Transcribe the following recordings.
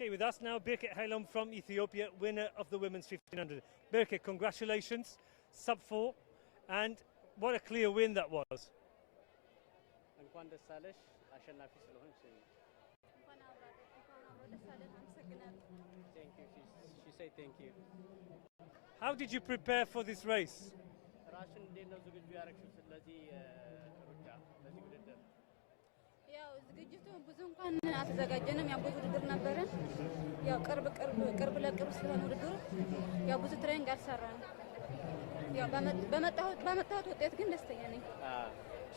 Okay, with us now, Birkit Haylom from Ethiopia, winner of the women's 1500. Birkit, congratulations, sub 4, and what a clear win that was. እንኳን ደስ አለሽ አሸናፊ ስለሆንሽ Thank you. She said thank you. How did you prepare for this race? ራስሽን እንዴት ነው ዝግጁ ያደረግሽው ስለዚህ ሩጫ ለዚህ ውድድር? ያው ዝግጅቱ ብዙ እንኳን አልተዘጋጀንም። ያው ብዙ ውድድር ነበረን። ያው ቅርብ ለቅርብ ስለሆነ ውድድሩ ያው ብዙ ትሬኒንግ አልሰራንም። ያው በመጣሁት ውጤት ግን ደስተኛ ነኝ።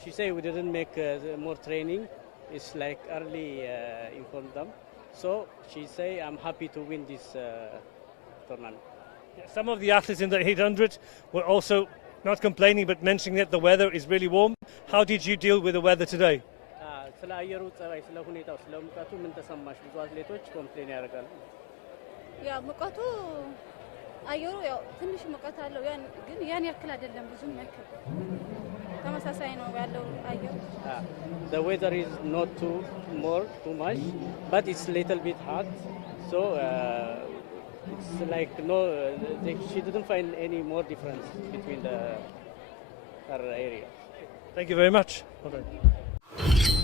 She said we didn't make more training. It's like early informed them. So she say I'm happy to win this tournament. Some of the athletes in the 800 were also not complaining but mentioning that the weather is really warm. How did you deal with the weather today? ስለ አየሩ ጸባይ ስለ ሁኔታው ስለ ሙቀቱ ምን ተሰማሽ? ብዙ አትሌቶች ኮምፕሌን ያደርጋሉ። ያው ሙቀቱ አየሩ ያው ትንሽ ሙቀት አለው ግን ያን ያክል አይደለም ብዙም ያክል ተመሳሳይ ነው ያለው አየሩ። The weather is not too much but it's little bit hot so it's like she didn't find any more difference between her area. Thank you very much. Well done.